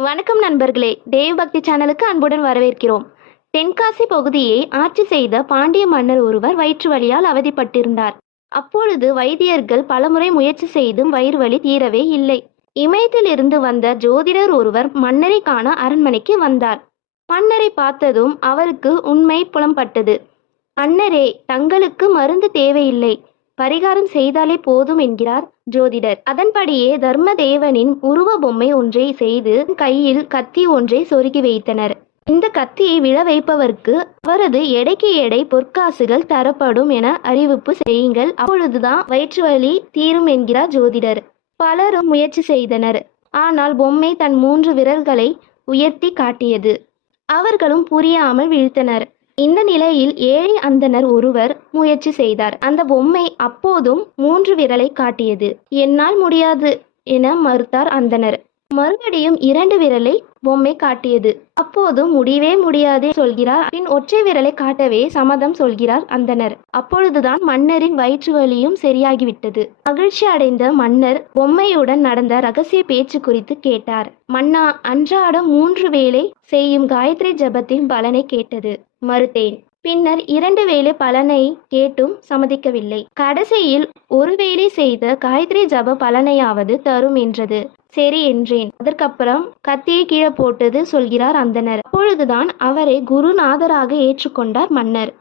வணக்கம் நண்பர்களே. தேவ் பக்தி சேனலுக்கு அன்புடன் வரவேற்கிறோம். தென்காசி பகுதியை ஆட்சி செய்த பாண்டிய மன்னர் ஒருவர் வயிற்று வலியால் அவதிப்பட்டிருந்தார். அப்பொழுது வைத்தியர்கள் பலமுறை முயற்சி செய்தும் வயிறு வலி தீரவே இல்லை. இமயத்திலிருந்து வந்த ஜோதிடர் ஒருவர் மன்னரை காண அரண்மனைக்கு வந்தார். மன்னரை பார்த்ததும் அவருக்கு உண்மை புலம்பட்டது. அன்னரே தங்களுக்கு மருந்து தேவையில்லை. பரிகாரம் செய்தாலே போதும் என்கிறார் ஜோதிடர். அதன்படியே தர்மதேவனின் உருவ பொம்மை ஒன்றை செய்து கையில் கத்தி ஒன்றை சொருகி வைத்தனர். இந்த கத்தியை விழ வைப்பவர்க்கு அவரது எடைக்கு எடை பொற்காசுகள் தரப்படும் என அறிவிப்பு செய்யுங்கள். அப்பொழுதுதான் வயிற்று வலி தீரும் என்கிறார் ஜோதிடர். பலரும் முயற்சி செய்தனர். ஆனால் பொம்மை தன் மூன்று விரல்களை உயர்த்தி காட்டியது. அவர்களும் புரியாமல் வீழ்த்தனர். இந்த நிலையில் ஏழை அந்தணர் ஒருவர் முயற்சி செய்தார். அந்த பொம்மை அப்போதும் மூன்று விரலை காட்டியது. என்னால் முடியாது என மறுத்தார் அந்தணர். மறுபடியும் இரண்டு விரலை பொம்மை காட்டியது. அப்போதும் முடியவே முடியாது சொல்கிறார். பின் ஒற்றை விரலை காட்டவே சம்மதம் சொல்கிறார் அந்தனர் அப்பொழுதுதான் மன்னரின் வயிற்று வலியும் சரியாகிவிட்டது. மகிழ்ச்சி அடைந்த மன்னர் பொம்மையுடன் நடந்த ரகசிய பேச்சு குறித்து கேட்டார். மன்னா அன்றாடம் மூன்று வேளை செய்யும் காயத்ரி ஜபத்தின் பலனை கேட்டது. மறுத்தேன். பின்னர் இரண்டு வேளை பலனை கேட்டும் சம்மதிக்கவில்லை. கடைசியில் ஒரு வேளை செய்த காயத்ரி ஜப பலனையாவது தரும் என்றது. சரி என்றேன். அதற்கப்புறம் கத்தியை கீழே போட்டது சொல்கிறார் அந்தனர் அப்பொழுதுதான் அவரை குருநாதராக ஏற்றுக்கொண்டார் மன்னர்.